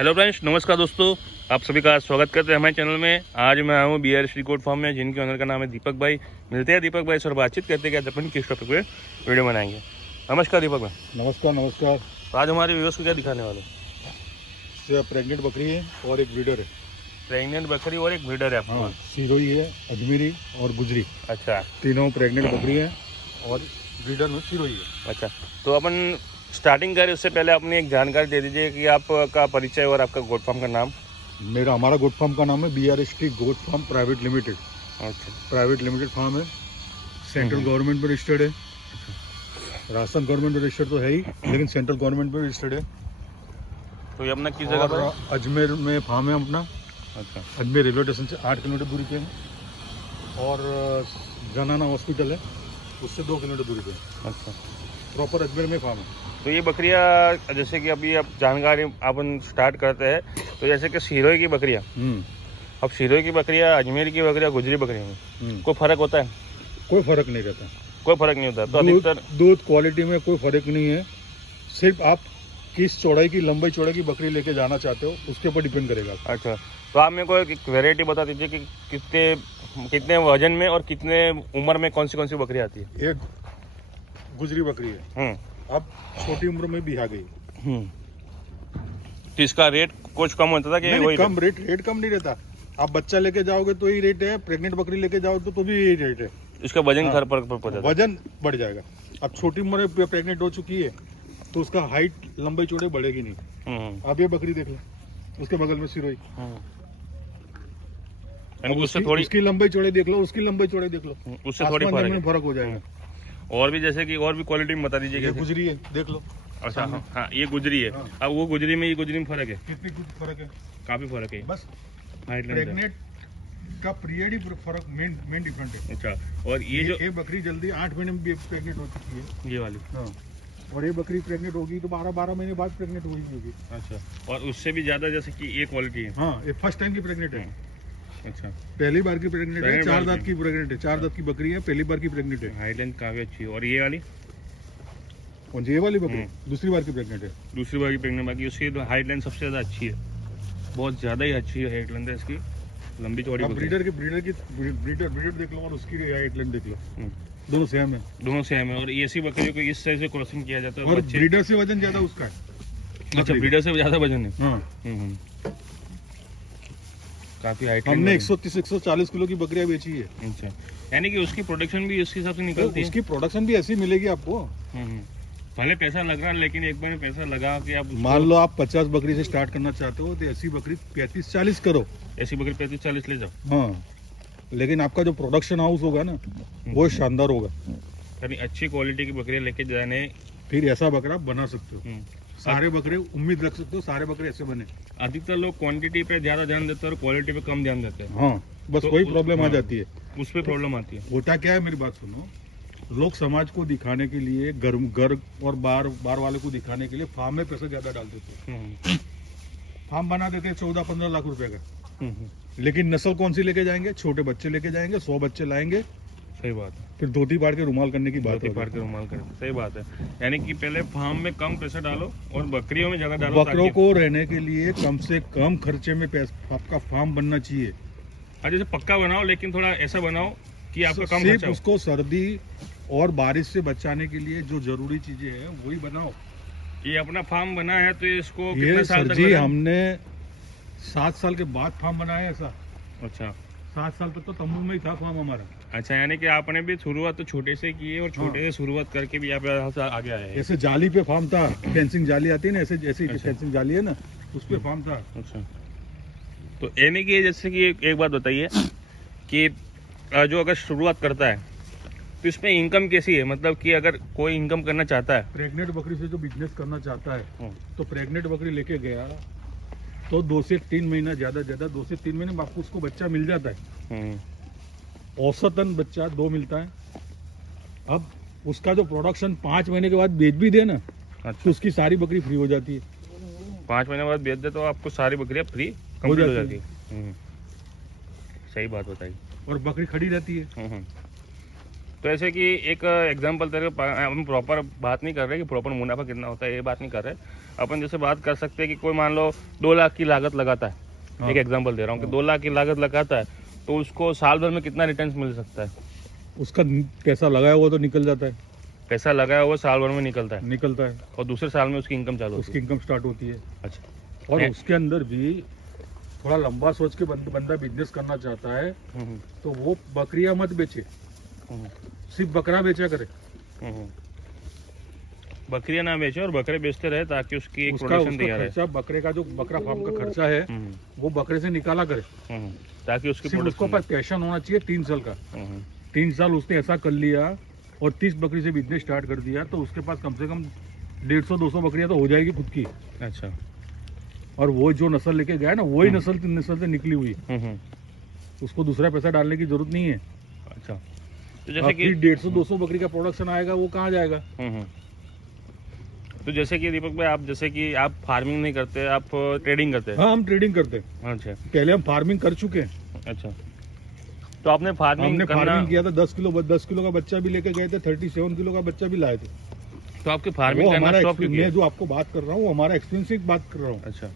Hello friends, नमस्कार दोस्तों, आप सभी का स्वागत करते हैं हमारे चैनल में। आज मैं आया हूँ BRST गोट फार्म में, जिनके ओनर का नाम है दीपक भाई। मिलते हैं दीपक भाई से और बातचीत करते हैं कि अपन किस टॉपिक पे वीडियो बनाएंगे। नमस्कार दीपक भाई। नमस्कार नमस्कार। तो आज हमारे व्यूअर्स को क्या दिखाने वाले? प्रेग्नेंट बकरी है और एक ब्रीडर है। प्रेग्नेंट बकरी और एक ब्रीडर है आपके हाँ, पास? सिरोही है, अजमेरी और गुजरी। अच्छा, तीनों प्रेग्नेंट बकरी है और ब्रीडर में सिरोही है। अच्छा। तो अपन स्टार्टिंग करें उससे पहले अपनी एक जानकारी दे दीजिए कि आपका परिचय और आपका गोट फार्म का नाम। हमारा गोट फार्म का नाम है BRST goat farm private limited. अच्छा, प्राइवेट लिमिटेड फार्म है, सेंट्रल गवर्नमेंट में रजिस्टर्ड है। राजस्थान गवर्नमेंट में रजिस्टर्ड तो है ही, लेकिन सेंट्रल गवर्नमेंट में रजिस्टर्ड है। तो ये अपना किस जगह पर है? अजमेर में फार्म है अपना। अच्छा, अजमेर रेलवे स्टेशन से 8 किलोमीटर दूरी पे है और जनाना हॉस्पिटल है उससे 2 किलोमीटर दूरी पे है। अच्छा। प्रॉपर अजमेर में फार्म है। तो ये बकरियाँ जैसे कि अभी आप जानकारी अपन स्टार्ट करते हैं, तो जैसे कि सिरोही की बकरियाँ, अब सिरोही की बकरियाँ, अजमेर की बकरियाँ, गुजरी बकरियों में कोई फर्क होता है? कोई फर्क नहीं रहता। कोई फर्क नहीं होता। तो अधिकतर दूध क्वालिटी में कोई फर्क नहीं है। सिर्फ आप किस चौड़ाई की, लंबाई चौड़ाई की बकरी लेके जाना चाहते हो उसके ऊपर डिपेंड करेगा। अच्छा, तो आप मेरे को एक वेराइटी बता दीजिए कि कितने वजन में और कितने उम्र में कौन सी बकरी आती है? एक गुजरी बकरी है, अब छोटी उम्र में भी आ गई। तो इसका रेट कुछ कम होता था कि नहीं, वही कम रेट कम नहीं रहता। आप बच्चा लेके जाओगे तो यही रेट है, प्रेग्नेंट बकरी लेके जाओ तो भी यही रेट है। इसका वजन घर पर पड़ जाता है? वजन बढ़ जाएगा। अब छोटी उम्र में प्रेग्नेंट हो चुकी है तो उसका हाइट, लंबाई चौड़ाई बढ़ेगी नहीं। अब ये बकरी देख लो, उसके बगल में सिरोही, उसकी लंबाई चौड़ाई देख लो, उसकी लंबाई चौड़ाई देख लो, उससे थोड़ी फर्क हो जाएगा। और भी जैसे कि और भी क्वालिटी में बता दीजिए। ये गुजरी है, देख लो। अच्छा, हाँ, ये गुजरी है। अब वो गुजरी में, ये गुजरी में फर्क है? कितनी कुछ फर्क है? काफी फर्क है। बस हाइट प्रेग्नेंट का पीरियड ही फर्क, मेन डिफरेंट है। अच्छा, और ये बकरी जल्दी 8 महीने में प्रेग्नेंट हो चुकी है, ये वाली। हाँ, और ये बकरी प्रेग्नेंट होगी तो 12 महीने बाद प्रेग्नेंट होगी। अच्छा, और उससे भी ज्यादा जैसे कि ये क्वालिटी है? हाँ, ये फर्स्ट टाइम की प्रेग्नेंट है। अच्छा, पहली बार की प्रेग्नेंट है, 4 दांत की प्रेग्नेंट है, 4 दांत की बकरी है, पहली बार की प्रेग्नेंट है। हाइट लेंथ काफी अच्छी है। और ये वाली? कौन सी? ये वाली बकरी दूसरी बार की प्रेग्नेंट है। दूसरी बार की प्रेग्नेंट, बाकी उसकी हाइट लेंथ सबसे ज्यादा अच्छी है, बहुत ज्यादा ही अच्छी है हाइट लेंथ है इसकी, लंबी चौड़ी। ब्रीडर देख लो और उसकी हाइट लेंथ देख लो, दोनों सेम है। दोनों सेम है। और ऐसी बकरियों को इस साइज से क्रॉसिंग किया जाता है और ब्रीडर से वजन ज्यादा उसका है। अच्छा, ब्रीडर से ज्यादा वजन है। हाँ, काफी हाइट। हमने 130-140 किलो की बकरियां बेची है। अच्छा, यानी कि उसकी प्रोडक्शन भी इस हिसाब से निकलती है? उसकी प्रोडक्शन भी ऐसी मिलेगी आपको। पहले पैसा लग रहा है, लेकिन एक बार में पैसा लगा कि आप मान लो आप 50 बकरी से स्टार्ट करना चाहते हो तो ऐसी बकरी 35-40 करो। ऐसी बकरी 35-40 ले जाओ। हाँ, लेकिन आपका जो प्रोडक्शन हाउस होगा ना वो शानदार होगा। यानी अच्छी क्वालिटी की बकरियां लेके जाने, फिर ऐसा बकरा बना सकते हो। सारे बकरे उम्मीद रख सकते हो, सारे बकरे ऐसे बने। अधिकतर लोग क्वांटिटी पे ज्यादा ध्यान देते हैं और क्वालिटी पे कम ध्यान देते हैं। हाँ, बस वही प्रॉब्लम आ जाती है। उस पे प्रॉब्लम आती है। होता क्या है, मेरी बात सुनो, लोग समाज को दिखाने के लिए, घर और बार वाले को दिखाने के लिए फार्म में पैसा ज्यादा डाल देते हैं। फार्म बना देते हैं 14-15 लाख रुपए का, लेकिन नस्ल कौन सी लेके जाएंगे? छोटे बच्चे लेके जाएंगे, 100 बच्चे लाएंगे। सही बात है। फिर धोती पाड़ के रुमाल करने की बात है। पाड़ के रुमाल करते, सही बात है। यानी कि पहले फार्म में कम पैसा डालो और बकरियों में ज्यादा डालो। बकरों को रहने के लिए कम से कम खर्चे में आपका फार्म बनना चाहिए। जैसे पक्का बनाओ, लेकिन थोड़ा ऐसा बनाओ कि आपका कम सिर्फ खर्चा हो। उसको सर्दी और बारिश से बचाने के लिए जो जरूरी चीजें हैं वही बनाओ। ये अपना फार्म बना है तो इसको ये कितने साल तक जी लगा? हमने 7 साल के बाद फार्म बनाया ऐसा। अच्छा, 7 साल तक तो तंबू में ही था फार्म हमारा। अच्छा, यानी कि आपने भी शुरुआत तो छोटे से की है और छोटे से शुरुआत करके भी आप यहाँ से आगे आए हैं। ऐसे जाली पे फार्म था, फेंसिंग जाली आती है ना, ऐसे जैसे फेंसिंग जाली है ना, उस पे फार्म था। अच्छा, तो यानी कि जैसे कि एक बात बताइए कि जो अगर शुरुआत करता है तो इसमें इनकम कैसी है? मतलब कि अगर कोई इनकम करना चाहता है, प्रेग्नेंट बकरी से जो बिजनेस करना चाहता है तो प्रेग्नेंट बकरी लेके गया तो 2 से 3 महीना, ज्यादा 2 से 3 महीने में आपको उसको बच्चा मिल जाता है। औसतन बच्चा 2 मिलता है। अब उसका जो प्रोडक्शन 5 महीने के बाद बेच भी दे ना, तो उसकी सारी बकरी फ्री हो जाती है। 5 महीने बाद बेच दे तो आपको सारी बकरियां फ्री कंप्लीट हो जाती है। सही बात बताई। और बकरी खड़ी रहती है। तो ऐसे कि एक एग्जांपल तेरे हम प्रॉपर बात नहीं कर रहे कि प्रॉपर मुनाफा कितना होता है, ये बात नहीं कर रहे। अपन जैसे बात कर सकते हैं कि कोई मान लो 2 लाख की लागत लगाता है, हाँ। एक एग्जांपल दे रहा हूँ कि 2 लाख की लागत लगाता है, तो उसको साल भर में कितना रिटर्न मिल सकता है? उसका पैसा लगाया हुआ तो निकल जाता है, पैसा लगाया हुआ साल भर में निकलता है और दूसरे साल में उसकी इनकम चालू होती उसकी इनकम स्टार्ट होती है। अच्छा। और उसके अंदर भी थोड़ा लंबा सोच के बंदा बिजनेस करना चाहता है तो वो बकरियां मत बेचे, सिर्फ बकरा बेचा करे। बकरियां ना बेचे और बकरे बेचते रहे ताकि उसकी एक उसका प्रोडक्शन तैयार है। खर्चा बकरे का जो बकरा फार्म का खर्चा है वो बकरे से निकाला करे, ताकि उसकी सिर्फ उसको प्रोडक्शन पास पैशन होना चाहिए 3 साल का। 3 साल उसने ऐसा कर लिया और 30 बकरी से बिजनेस स्टार्ट कर दिया तो उसके पास कम से कम 150-200 बकरियां तो हो जाएगी खुद की। अच्छा। और वो जो नस्ल लेके गया ना वही नस्ल से निकली हुई, उसको दूसरा पैसा डालने की जरूरत नहीं है। अच्छा। तो जैसे कि 150-200 बकरी का प्रोडक्शन आएगा वो कहाँ जाएगा? तो जैसे कि दीपक भाई, आप जैसे कि आप फार्मिंग नहीं करते, आप ट्रेडिंग करते हैं। हाँ, हम ट्रेडिंग करते हैं। अच्छा। पहले हम फार्मिंग कर चुके हैं। अच्छा, तो आपने फार्मिंग किया था 10 किलो का बच्चा भी लेके गए थे, 37 किलो का बच्चा भी लाए थे। तो आपकी फार्मिंग करना स्टॉप क्यों किया? मैं जो आपको बात कर रहा हूँ हमारा एक्सपीरियंस की बात कर रहा हूँ। अच्छा,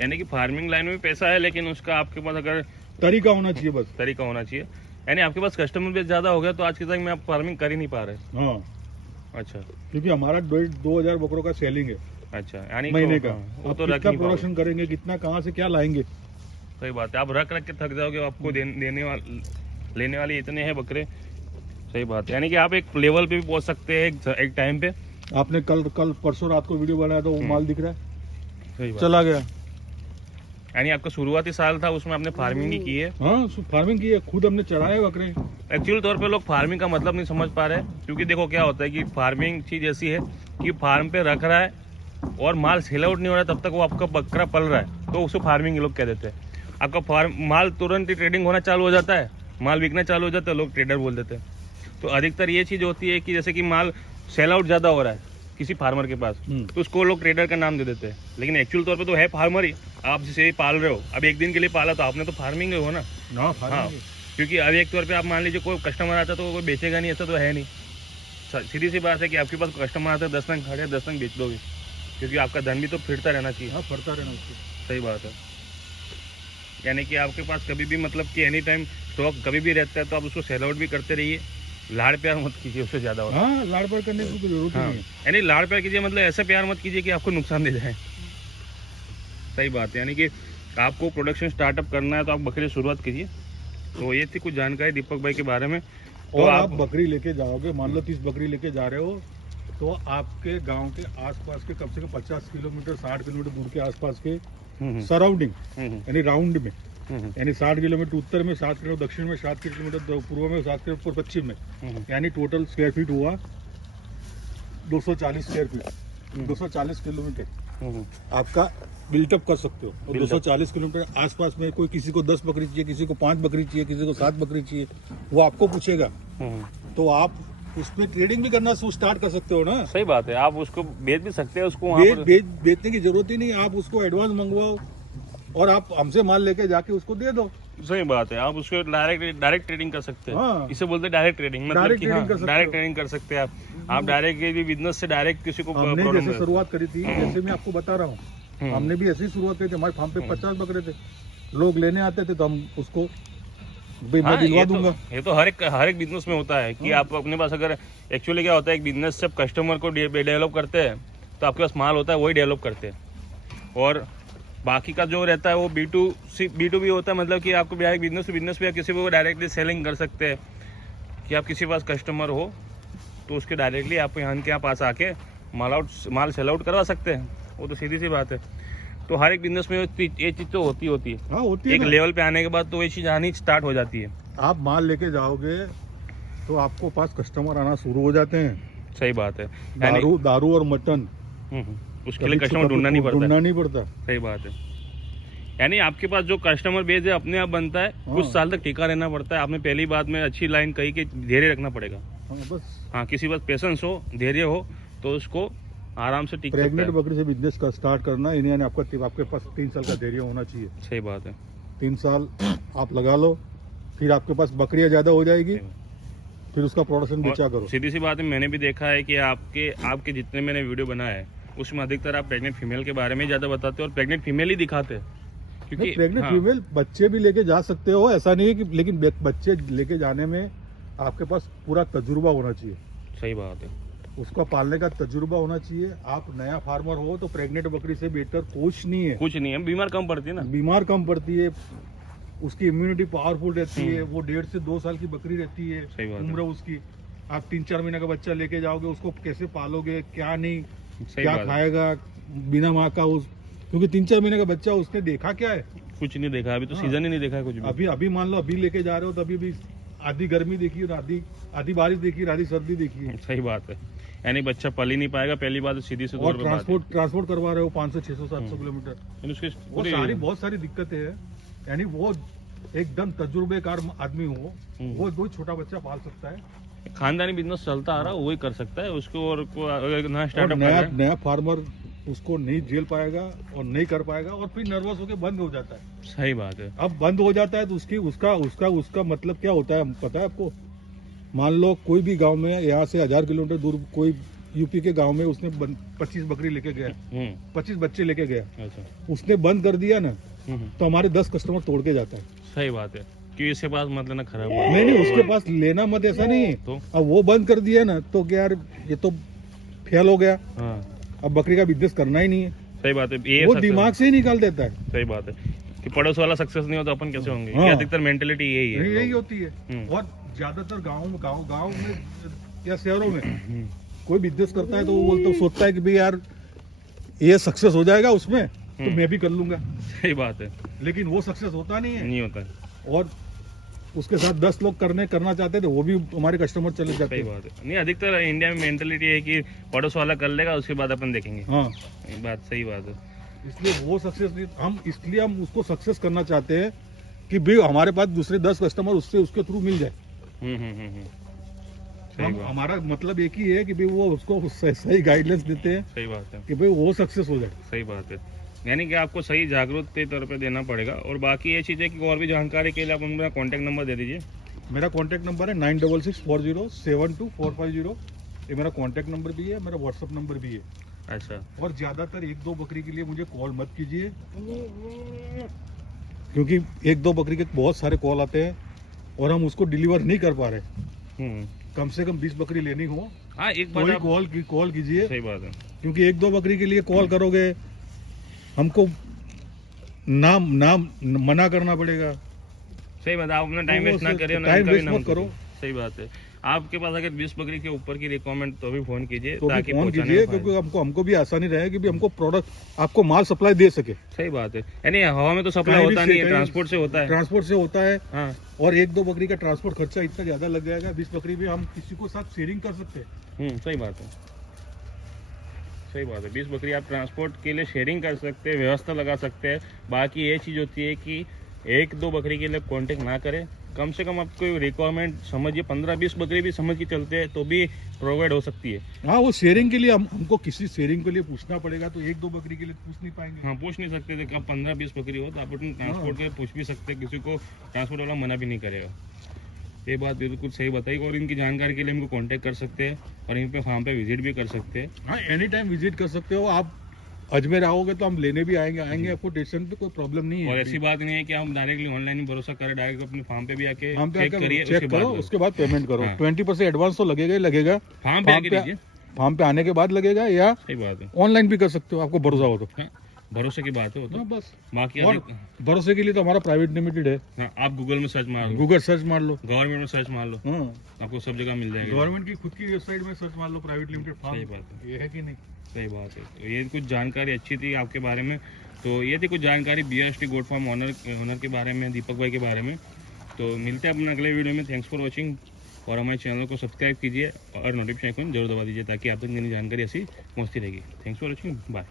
यानी कि फार्मिंग लाइन में भी पैसा है लेकिन उसका आपके पास अगर तरीका होना चाहिए, बस तरीका होना चाहिए। यानी आपके पास कस्टमर बेस ज्यादा हो गया तो आज के टाइम में आप फार्मिंग कर ही नहीं पा रहे। हाँ। अच्छा, क्योंकि हमारा 2000 बकरों का सेलिंग है। अच्छा, यानी महीने का। वो आप तो कितना रख नहीं पाओगे। प्रोडक्शन करेंगे, कितना कहाँ से क्या लाएंगे? सही बात है, आप रख के थक जाओगे, आपको लेने वाले इतने हैं बकरे। सही बात है, यानी कि आप एक लेवल पे भी पहुंच सकते हैं एक टाइम पे। आपने कल परसों रात को वीडियो बनाया तो वो माल दिख रहा है, सही बात। चला गया। यानी आपका शुरुआती साल था उसमें आपने फार्मिंग ही की है। हाँ, फार्मिंग की है, खुद हमने चराए बकरे। एक्चुअल तौर पे लोग फार्मिंग का मतलब नहीं समझ पा रहे, क्योंकि देखो क्या होता है कि फार्मिंग चीज ऐसी है कि फार्म पे रख रहा है और माल सेल आउट नहीं हो रहा है तब तक वो आपका बकरा पल रहा है, तो उसको फार्मिंग लोग कह देते हैं। आपका फार्म माल तुरंत ही ट्रेडिंग होना चालू हो जाता है, माल बिकना चालू हो जाता है, लोग ट्रेडर बोल देते हैं। तो अधिकतर ये चीज होती है कि जैसे कि माल सेल आउट ज्यादा हो रहा है किसी फार्मर के पास, तो उसको लोग ट्रेडर का नाम दे देते हैं, लेकिन एक्चुअल तौर पे तो है फार्मर ही। आप जिसे पाल रहे हो, अब एक दिन के लिए पाला तो आपने तो फार्मिंग ही हो ना। हाँ, क्योंकि अब एक तौर पे आप मान लीजिए कोई कस्टमर आता तो कोई बेचेगा नहीं, ऐसा तो है नहीं। सीधी सी बात है कि आपके पास कस्टमर आता है 10 नंग खड़े 10 नंग बेच दोगे, क्योंकि आपका धन भी तो फिरता रहना चाहिए। हाँ, फरता रहना उसको। सही बात है, यानी कि आपके पास कभी भी मतलब कि एनी टाइम स्टॉक कभी भी रहता है तो आप उसको सेल आउट भी करते रहिए, लाड़ प्यार मत कीजिए उससे ज्यादा। हाँ, लाड़ प्यार करने की जरूरत नहीं है। यानी लाड़ प्यार कीजिए मतलब ऐसा प्यार मत कीजिए कि आपको नुकसान दे जाए। सही बात है, यानी कि आपको प्रोडक्शन स्टार्टअप करना है तो आप बकरी शुरुआत कीजिए। तो ये थी कुछ जानकारी दीपक भाई के बारे में। तो और आप बकरी लेके जाओगे, मान लो 30 बकरी लेके जा रहे हो तो आपके गांव के आसपास के कम से कम 50 किलोमीटर 60 किलोमीटर दूर के आसपास के सराउंडिंग यानी राउंड में, यानी 60 किलोमीटर उत्तर में, 7 किलोमीटर दक्षिण में, 7 किलोमीटर पूर्व में, 7 किलोमीटर पश्चिम में, यानी टोटल स्क्वायर फीट हुआ 240 स्क्वायर फीट, 240 किलोमीटर आपका बिल्टअप कर सकते हो। और 240 किलोमीटर आसपास में कोई किसी को 10 बकरी चाहिए, किसी को 5 बकरी चाहिए, किसी को 7 बकरी चाहिए, वो आपको पूछेगा तो आप उसमें ट्रेडिंग भी करना स्टार्ट कर सकते हो ना। सही बात है, आप उसको बेच भी सकते हैं, उसको बेचने की जरूरत ही नहीं, आप उसको एडवांस मंगवाओ और आप हमसे माल लेके जाके उसको दे दो। सही बात है, आप उसको डायरेक्ट ट्रेडिंग कर सकते हैं। हाँ। इसे बोलते हैं डायरेक्ट ट्रेडिंग, मतलब कि डायरेक्ट ट्रेडिंग कर सकते हैं आप डायरेक्ट बिजनेस से डायरेक्ट किसी को। हमने जैसे शुरुआत करी थी, जैसे मैं आपको बता रहा हूँ, हमने भी ऐसी शुरुआत करी थी। हमारे फार्म पे 50 बकरे थे, लोग लेने आते थे तो हम उसको मैं दिलवा दूंगा। ये तो हर एक बिजनेस में होता है कि आप अपने पास अगर एक्चुअली क्या होता है, एक बिजनेस से कस्टमर को डेवलप करते हैं तो आपके पास माल होता है वही डेवलप करते हैं, और बाकी का जो रहता है वो B2B होता है, मतलब कि आपको बिजनेस टू बिजनेस भी आप किसी को डायरेक्टली सेलिंग कर सकते हैं कि आप किसी पास कस्टमर हो तो उसके डायरेक्टली आप यहाँ के पास आके माल सेल आउट करवा सकते हैं। वो तो सीधी सी बात है। तो हर एक बिजनेस में ये चीज़ तो होती है। हाँ, होती है। एक लेवल पे आने के बाद तो ये चीज़ आनी स्टार्ट हो जाती है। आप माल लेके जाओगे तो आपको पास कस्टमर आना शुरू हो जाते हैं। सही बात है, दारू और मटन उसके लिए कस्टमर ढूंढना नहीं पड़ता। सही बात है, यानी आपके पास जो कस्टमर बेस है अपने आप बनता है। कुछ साल तक टिका रहना पड़ता है। आपने पहली बात में अच्छी लाइन कही कि धैर्य रखना पड़ेगा। हाँ, किसी पास पेशेंस हो, धैर्य हो तो उसको आराम से टिक सकता है। प्रेग्नेंट बकरी से बिजनेस का स्टार्ट करना यानी आपके पास 3 साल का धैर्य होना चाहिए। सही बात है, 3 साल आप लगा लो, फिर आपके पास बकरियां ज्यादा हो जाएगी, फिर उसका प्रोडक्शन बेचा करो। सीधी सी बात है, मैंने भी देखा है कि आपके जितने मैंने वीडियो बनाए हैं उसमें अधिकतर आप प्रेग्नेंट फीमेल के बारे में ज़्यादा बताते हो और प्रेग्नेंट फीमेल ही दिखाते हैं, क्योंकि प्रेग्नेंट हाँ, फीमेल बच्चे भी लेके जा सकते हो, ऐसा नहीं है कि, लेकिन बच्चे लेके जाने में आपके पास पूरा तजुर्बा होना चाहिए। सही बात है। उसका पालने का तजुर्बा होना चाहिए। आप नया फार्मर हो तो प्रेग्नेंट बकरी से बेटर कुछ नहीं है। कुछ नहीं है, बीमार कम पड़ती है ना, बीमार कम पड़ती है, उसकी इम्यूनिटी पावरफुल रहती है, वो 1.5 से 2 साल की बकरी रहती है। सही बात है। उम्र उसकी, आप 3-4 महीने का बच्चा लेके जाओगे, उसको कैसे पालोगे, क्या नहीं, सही क्या बात है। खाएगा बिना माँ का, उस क्योंकि 3-4 महीने का बच्चा उसने देखा क्या है, कुछ नहीं देखा अभी तो, हाँ। सीजन ही नहीं देखा है कुछ भी। अभी अभी मान लो अभी लेके जा रहे हो तो अभी भी आधी गर्मी देखी और आधी बारिश देखी, आधी सर्दी देखी है। सही बात है, यानी बच्चा पल ही नहीं पाएगा, पहली बात तो सीधी से और तौर पे बात है। ट्रांसपोर्ट करवा रहे हो 500, 600, 700 किलोमीटर, यानी उसके वो पूरे बहुत सारी दिक्कतें हैं। यानी वो एकदम तजुर्बेकार आदमी हो, वो छोटा बच्चा पाल सकता है। खानदानी बिजनेस चलता आ रहा है वही कर सकता है उसको, और अगर नया और स्टार्टअप नया फार्मर उसको नहीं झेल पाएगा और नहीं कर पाएगा और फिर नर्वस होकर बंद हो जाता है। सही बात है। अब बंद हो जाता है तो उसका मतलब क्या होता है पता है आपको? मान लो कोई भी गांव में, यहाँ से 1000 किलोमीटर दूर कोई यूपी के गांव में उसने 25 बकरी लेके गया, 25 बच्चे लेके गया, अच्छा, उसने बंद कर दिया ना तो हमारे 10 कस्टमर तोड़ के जाता है। सही बात है कि इसके पास मत लेना, खराब नहीं, उसके पास लेना मत, ऐसा नहीं है। तो अब वो बंद कर दिया ना तो क्या यार, ये तो फेल हो गया, हाँ, अब बकरी का बिजनेस करना ही नहीं है। सही बात है, ये वो success- दिमाग से ही निकाल देता है। सही बात है कि पड़ोस वाला सक्सेस नहीं होता अपन कैसे होंगे, हाँ। ये अधिकतर मेंटेलिटी यही है। यही होती है। हम्म। और ज्यादातर गाँव में या शहरों में कोई बिजनेस करता है तो वो सोचता है कि भाई यार ये सक्सेस हो जाएगा उसमें तो मैं भी कर लूंगा, सही बात है, लेकिन वो सक्सेस होता नहीं है। नहीं होता है। और उसके साथ 10 लोग करना चाहते थे, वो भी हमारे कस्टमर चले जाते सही हैं। बात है, नहीं अधिकतर इंडिया में मेंटेलिटी है कि पड़ोस वाला कर लेगा उसके बाद अपन देखेंगे। हाँ, ये बात सही बात है। इसलिए वो सक्सेस नहीं, इसलिए हम उसको सक्सेस करना चाहते हैं कि भाई हमारे पास दूसरे 10 कस्टमर उसके थ्रू मिल जाए। सही बात, हमारा मतलब एक ही है कि भाई वो उसको सही गाइडलाइंस देते हैं सही बात है, कि भाई वो सक्सेस हो जाए। सही बात है, यानी कि आपको सही जागरूक के तौर पे देना पड़ेगा। और बाकी ये चीज़ है कि और भी जानकारी के लिए आप अपना कॉन्टैक्ट नंबर दे दीजिए। मेरा कॉन्टैक्ट नंबर है 9664072450। ये मेरा कॉन्टैक्ट नंबर भी है, मेरा व्हाट्सअप नंबर भी है। अच्छा, और ज़्यादातर 1-2 बकरी के लिए मुझे कॉल मत कीजिए, क्योंकि 1-2 बकरी के बहुत सारे कॉल आते हैं और हम उसको डिलीवर नहीं कर पा रहे। कम से कम 20 बकरी लेनी हो हाँ, एक बात कोई आप, कॉल कीजिए, सही बात है, क्योंकि 1-2 बकरी के लिए कॉल करोगे हमको नाम मना करना पड़ेगा। सही बात है, आप अपना टाइम वो वेस्ट ना से- करिए, टाइम उनका भी वेस्ट नाम मत करो। करिए। सही बात है, आपके पास अगर 20 बकरी के ऊपर की रिक्वायरमेंट तो भी फोन कीजिए तो भी ताकि फोन पहुंचाने कीजिए, में फायदा। क्योंकि हमको भी आसानी रहे कि भी हमको प्रोडक्ट आपको माल सप्लाई दे सके। सही बात है, यानी हवा में तो सप्लाई कहीं भी होता से- नहीं है, कहीं- ट्रांसपोर्ट से होता है। ट्रांसपोर्ट से होता है। हाँ, और 1-2 बकरी का ट्रांसपोर्ट खर्चा इतना ज्यादा लग जाएगा, 20 बकरी भी हम किसी को साथ शेयरिंग कर सकते हैं। सही बात है, सही बात है, 20 बकरी आप ट्रांसपोर्ट के लिए शेयरिंग कर सकते हैं, व्यवस्था लगा सकते हैं। बाकी ये चीज़ होती है कि 1-2 बकरी के लिए कांटेक्ट ना करें, कम से कम आपको रिक्वायरमेंट समझिए, 15-20 बकरी भी समझ के चलते हैं तो भी प्रोवाइड हो सकती है। हाँ, वो शेयरिंग के लिए हमको किसी शेयरिंग के लिए पूछना पड़ेगा, तो 1-2 बकरी के लिए पूछ नहीं पाएंगे। हाँ, पूछ नहीं सकते थे, कब 15-20 बकरी हो तो आप अपने ट्रांसपोर्ट के लिए पूछ भी सकते हैं, किसी को ट्रांसपोर्ट वाला मना भी नहीं करेगा। ये बात बिल्कुल सही बताई। और इनकी जानकारी के लिए हमको कांटेक्ट कर सकते हैं और इन पे फार्म पे विजिट भी कर सकते हैं। हाँ, एनी टाइम विजिट कर सकते हो आप। अजमेर आओगे तो हम लेने भी आएंगे आपको स्टेशन पे, कोई प्रॉब्लम नहीं है। और ऐसी बात नहीं है कि हम डायरेक्टली ऑनलाइन ही भरोसा करें, डायरेक्ट अपने फार्म पे भी आके हम पे चेक करिए, चेक करो, उसके बाद पेमेंट करो। हाँ। 20% एडवांस तो लगेगा ही लगेगा। फार्म पे आके दीजिए। फार्म पे आने के बाद लगेगा, या सही बात है, ऑनलाइन भी कर सकते हो, आपको भरोसा हो तो। हाँ, भरोसे की बात है वो तो। हाँ, बस। बाकी और भरोसे के लिए तो हमारा प्राइवेट लिमिटेड है। हाँ, आप गूगल में सर्च मार लो, गूगल सर्च मार लो, गवर्नमेंट में सर्च मार लो, हाँ, आपको सब जगह मिल जाएगा। गवर्नमेंट की खुद की वेबसाइट में सर्च मार लो, प्राइवेट लिमिटेड फार्म। सही बात है, ये है कि नहीं? सही बात है। तो ये कुछ जानकारी अच्छी थी आपके बारे में। तो ये थी कुछ जानकारी BRST गोट फार्म ओनर के बारे में, दीपक भाई के बारे में। तो मिलते हैं अपने अगले वीडियो में। Thanks for watching. और हमारे चैनल को सब्सक्राइब कीजिए और नोटिफिकेशन आइकन जरूर दबा दीजिए ताकि आप तक नई जानकारी ऐसी पहुँचती रहेगी। Thanks for watching, bye.